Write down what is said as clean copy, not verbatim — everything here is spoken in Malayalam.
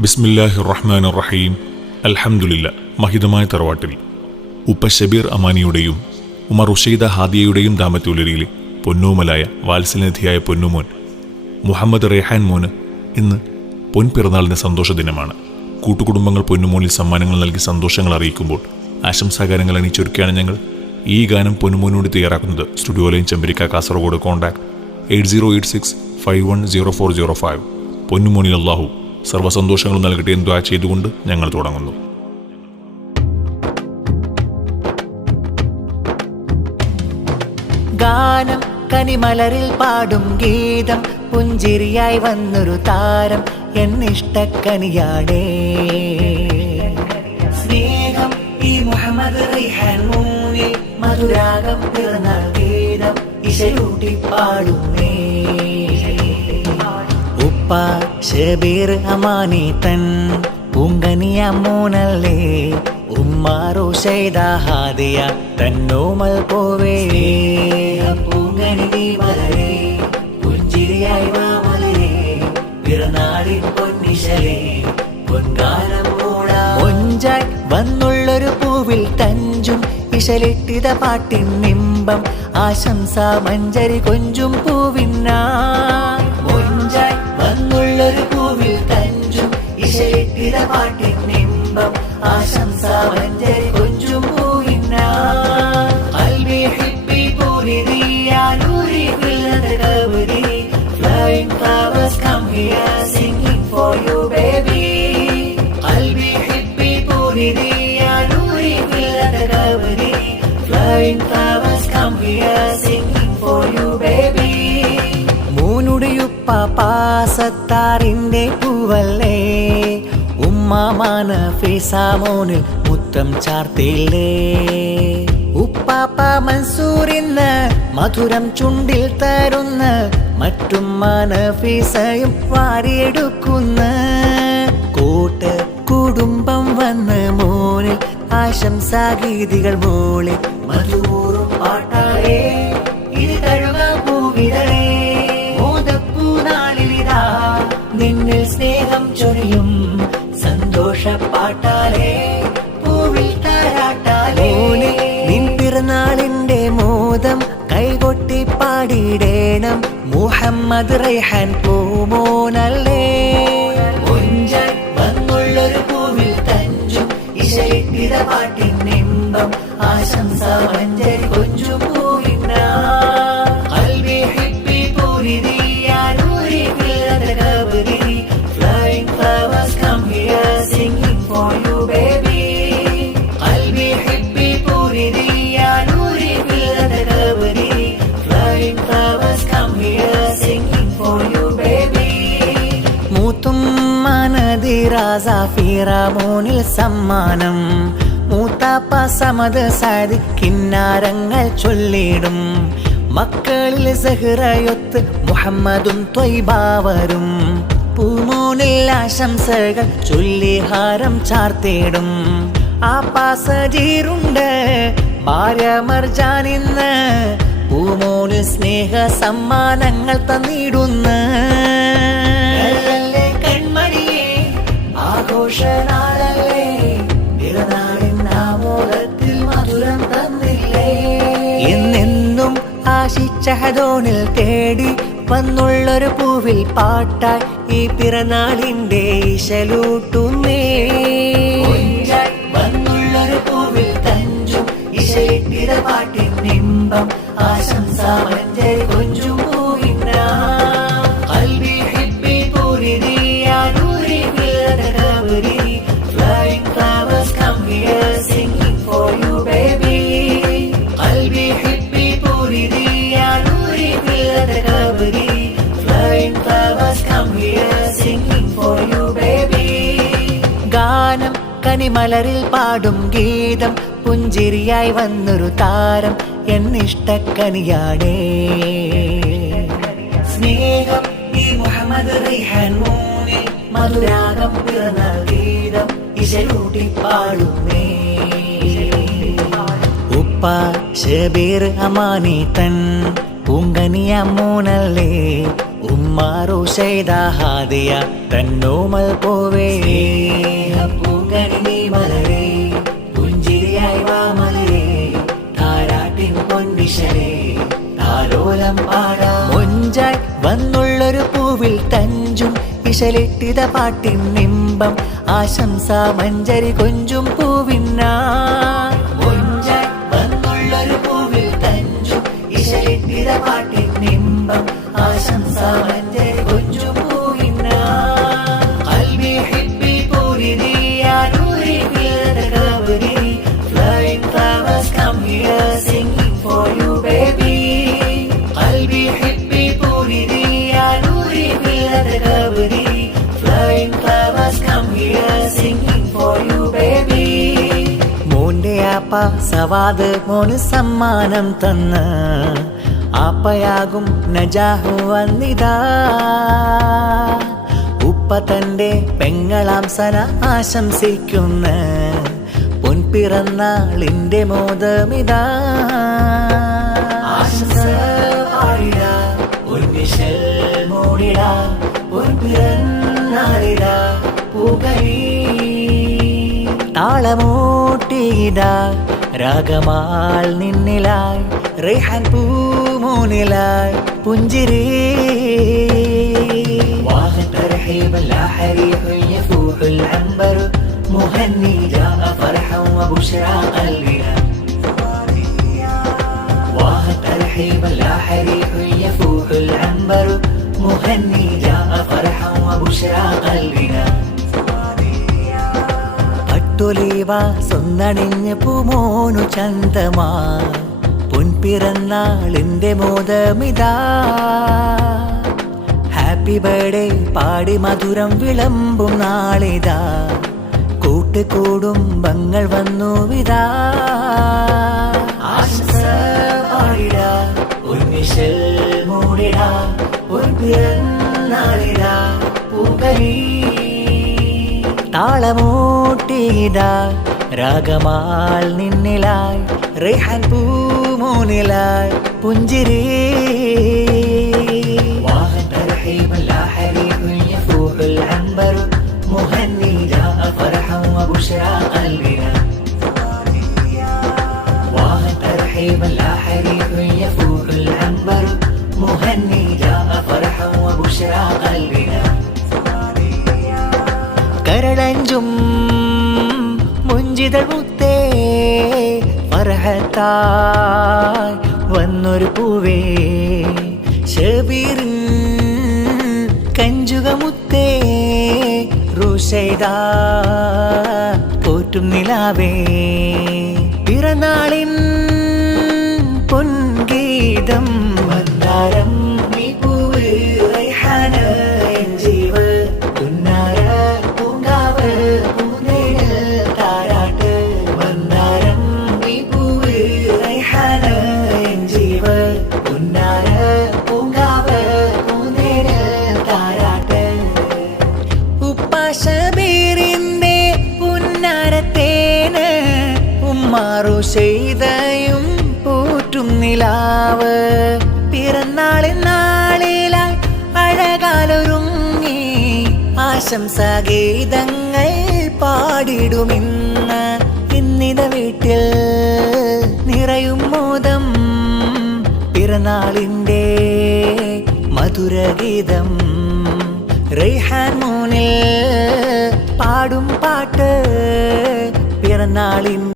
ബിസ്മില്ലാഹിർ റഹ്മാനിർ റഹീം. അൽഹംദുലില്ലാ. മഹിതമായ തറവാട്ടിൽ ഉപ്പ ഷബീർ അമാനിയുടെയും ഉമർ ഉഷൈദ ഹാദിയയുടെയും ദാമ്പത്യോലരിയിലെ പൊന്നോമലായ വാത്സല്യനിധിയായ പൊന്നുമോൻ മുഹമ്മദ് റേഹാൻ മോന് ഇന്ന് പൊൻപിറന്നാളിന് സന്തോഷദിനമാണ്. കൂട്ടുകുടുംബങ്ങൾ പൊന്നുമോനിൽ സമ്മാനങ്ങൾ നൽകി സന്തോഷങ്ങൾ അറിയിക്കുമ്പോൾ ആശംസാഗാനങ്ങൾ അണിച്ചൊരുക്കിയാണ് ഞങ്ങൾ ഈ ഗാനം പൊന്നുമോനോട് തയ്യാറാക്കുന്നത്. Studio line Chembarika, Kasaragod. Contact 8086510405. പൊന്നുമോനിൽ അല്ലാഹു സർവ്വസന്തോഷങ്ങളും നൽകട്ടെ എന്ന് ദുആ ചെയ്തുകൊണ്ട് ഞങ്ങൾ തുടങ്ങുന്നു. ഗാനം കനിമലരിൽ പാടും ഗീതം, പുഞ്ചിരിയായി വന്നൊരു താരം എന്നിഷ്ടക്കനിയാടേ. സ്നേഹം ഈ മുഹമ്മദ് റൈഹാൻ മൂന്നിൽ മധുരാഗം പിറന്നാൾ ഗീതം ഇശലൂട്ടി പാടുന്നേ. ഉപ്പ ഷബീർ അമാനി തൻ പൂങ്കനിയ മോനല്ലേ, ഉമ്മാറു ഷൈദ ഹാദിയ തന്നോമൽ പോവേ. പൂങ്കനി മലരേ പുഞ്ചിരിയായി വാമലരേ, പിറന്നാളിൻ പൊന്നിശലേ പൊൻകാലം മൂടാ. മൊഞ്ചായി വന്നുള്ളൊരു പൂവിൽ തഞ്ചും ഇശലിട്ടിത പാട്ടിൻ നിമ്പം, ആശംസ മഞ്ചരി കൊഞ്ചും പൂവിന്നാ. മൊഞ്ചായി വന്നുള്ളൊരു പൂവിൽ തഞ്ചും ഇശലിട്ടിത പാട്ടിൻ നിമ്പം, ആശംസ മഞ്ചരി കൊഞ്ചും പൂവിന്നാ. ഖൽബി ഹിബ്ബി പൂരിദി യാ Noori ഫില്ലത കബരി, flying flowers come here singing for you baby. ഖൽബി ഹിബ്ബി പൂരിദി yeah Noori ഫില്ലത കബരി, flying flowers come here singing for you baby. മൂനുടിയുപ്പ പാസത്താറിന്റെ പൂവല്ലേ, ഉമ്മാമാന ഫിസാമോനിൽ മുത്തം ചാർത്തില്ലേ. ഉപ്പാപ്പ മൻസൂറിന്ന് മധുരം ചുണ്ടിൽ തരുന്ന, മറ്റുമ്മാന ഫിസയും വാരിയെടുക്കുന്ന. കൂട്ട് കുടുംബം വന്ന് മോനിൽ ആശംസാഗീതികൾ മോളെ, മധുറും പാട്ടാളേ ഇത് തഴുകാൻ പൂവിതളേ. മോദപ്പൂ നാളിലിതാ നിന്നിൽ സ്നേഹം ചൊരിയും സന്തോഷ പാട്ടാലേ, പൂവിൽ താരാട്ടാലേ. നിൻ പിറന്നാളിന്റെ മോദം കൈകൊട്ടി പാടിയിടേണം, മുഹമ്മദ് റൈഹാൻ പൂമോനല്ലേ. മൊഞ്ചായി വന്നുള്ളൊരു പൂവിൽ തഞ്ചും ഇശലിട്ടിത പാട്ടിൻ നിമ്പം, ആശംസ മഞ്ചരി കൊഞ്ചും പൂവിന്നാ. ഖൽബി ഹിബ്ബി പൂരിദി യാ Noori ഫില്ലത കബരി, flying flowers come here singing for you baby. ഖൽബി ഹിബ്ബി പൂരിദി yeah Noori ഫില്ലത കബരി, flying flowers come here singing for you baby. മൂത്തും മനദിറാസ ഫിറാമോനിൽ സമ്മാനം, മൂത്താപ്പ സമദ് സാദി കിന്നാരങ്ങൾ ചൊല്ലിടും. മക്കളിൽ സഹ്റയൊത്ത് മുഹമ്മദും ത്വയ്ബാവരും, പൂമോനിൽ ആശംസകൾ ചൊല്ലി ഹാരം ചാർത്തിടും. ആ പാസജീറുണ്ട് ഭാര്യ മർജാനിന്ന്, പൂമോനിൽ സ്നേഹ സമ്മാനങ്ങൾ തന്നിടുന്ന. കൺമണിയെ ആഘോഷനാളല്ലേ, പിറന്നാളിൻ ആമോദത്തിൽ മധുരം തന്നില്ലേ. എന്നെന്നും ആശിച്ച ഹദോനിൽ തേടി വന്നുള്ളൊരു പൂവിൽ പാട്ടായി ഈ പിറന്നാളിന്റെ ഇശലൂട്ടുന്നേ. വന്നുള്ളൊരു പൂവിൽ തഞ്ചും ഇശലിട്ടിത പാട്ടിൻ നിമ്പം, ആശംസ മഞ്ചരി കൊഞ്ചും പൂവിന്നാ. ഖൽബി ഹിബ്ബി പൂരിദി യാ Noori ഫില്ലത കബരി, flying flowers come here singing for you baby. ഖൽബി ഹിബ്ബി പൂരിദി yeah Noori ഫില്ലത കബരി, flying flowers come here singing for you baby. ഗാനം കനിമലരിൽ പാടും ഗീതം, പുഞ്ചിരിയായി വന്നൊരു താരം എന്നിഷ്ടക്കനിയാടേ. സ്നേഹം ഈ മുഹമ്മദ് റൈഹാൻ മൂന്നിൽ മധുരാഗം പിറന്നാൾ ഗീതം ഇശലൂട്ടി പാടുന്നേ. ഉപ്പ ഷബീർ അമാനി തൻ പൂങ്കനിയ മോനല്ലേ, ഉമ്മ ഉമ്മാറുഷൈദ ഹാദിയ തന്നോമൽ പോവേ പൂങ്കണി നീ മലരേ പുഞ്ചിരിയായി വാ മലരേ താരാട്ടിൻ പൊന്നിശരേ താലോലം പാടാ മൊഞ്ചായി വന്നുള്ളൊരു പൂവിൽ തഞ്ചും ഇശലിട്ടിത പാട്ടിൻ നിമ്പം ആശംസ മഞ്ചരി കൊഞ്ചും പൂവിന്നാ മൊഞ്ചായി വന്നുള്ളൊരു പൂവിൽ തഞ്ചും ഇശലിട്ടിത പാട്ടിൻ നിമ്പം ആശംസ മഞ്ചരി കൊഞ്ചും പൂവിന്നാ ഖൽബി ഹിബ്ബി പൂരിനി യാ Noori ബിൽദകബരി flying flowers come here singing for you baby ഖൽബി ഹിബ്ബി പൂരിനി yeah Noori ബിൽദകബരി flying flowers come here singing for you baby മോന്റെ ആപ്പ സവാദ് മോന് സമ്മാനം തന്ന് ആപ്പയാകും നജാഹു വന്നിതാ ഉപ്പ തന്റെ പെങ്ങളാം സന ആശംസിക്കുന്ന പൊൻപിറന്നാളിന്റെ മോദമിതാ ആശംസ പാടിടാ പൊൻവിശൽ മൂടിടാ പൊൻപിറന്നാളിടാ പൂകളി താളമൂട്ടിയിതാ രാഗമാൽ നിന്നിലായി റൈഹാൻ പൂമൂനിലായി പുഞ്ചിരി واخ ترحيب لا حريح يفوح العنبر مهني جاء فرحا وبشرى قلبنا واخ ترحيب لا حريح يفوح العنبر مهني جاء فرحا وبشرى قلبنا പട്ടൊലിവ സ്വന്നണിഞ്ഞ് പൂമോനു ചന്തമാ പൊൻപിറന്നാളിന്റെ മോദമിതാ ഹാപ്പി ബർത്ത്ഡേ പാടി മധുരം വിളമ്പും നാളിതാ കൂട്ടുകൂടുംബങ്ങൾ വന്നു വിതാ ആശംസ പാടിടാ പൊൻവിശൽ മൂടിടാ പൊൻപിറന്നാളിടാ പൂകളി താളമൂട്ടിയിതാ രാഗമാൽ നിന്നിലായി റൈഹാൻ പൂമൂനിലായി പുഞ്ചിരി واخ ترحيب لا حريح يفوح العنبر مهني جاء فرحا وبشرى قلبنا واخ ترحيب لا حريح يفوح العنبر مهني جاء فرحا وبشرى قلبنا കരളഞ്ചും മുഞ്ചിതൾ മുത്തേ ഫർഹത്തായി വന്നൊരു പൂവേ ഷബീറിൻ കഞ്ചുകമുത്തേ റുഷൈദ പോറ്റും നിലാവേ പിറന്നാളിൻ പൊൻഗീതം മന്ദാരം നീ പൂവ് റൈഹാന എൻ ജീവ പുന്നാര പൂങ്കാവ് പൂന്തേന് താരാട്ട് മന്ദാരം നീ പൂവ് റൈഹാന എൻ ജീവ പുന്നാര പൂങ്കാവ് പൂന്തേന് താരാട്ട് ഉപ്പ ഷബീറിന്റെ പുന്നാരത്തേന് ഉമ്മാറു ചെയ്തയും പൂറ്റും നിലാവ് പിറന്നാളിൻ നാളിലായി അഴകാലൊരുങ്ങി ആശംസാഗീതങ്ങൾ പാടിടുമിന്ന് ഇന്നിത വീട്ടിൽ നിറയും മോദം പിറന്നാളിൻ്റെ മധുരഗീതം റൈഹാൻ മോനിൽ പാടും പാട്ട് പിറന്നാളിൻ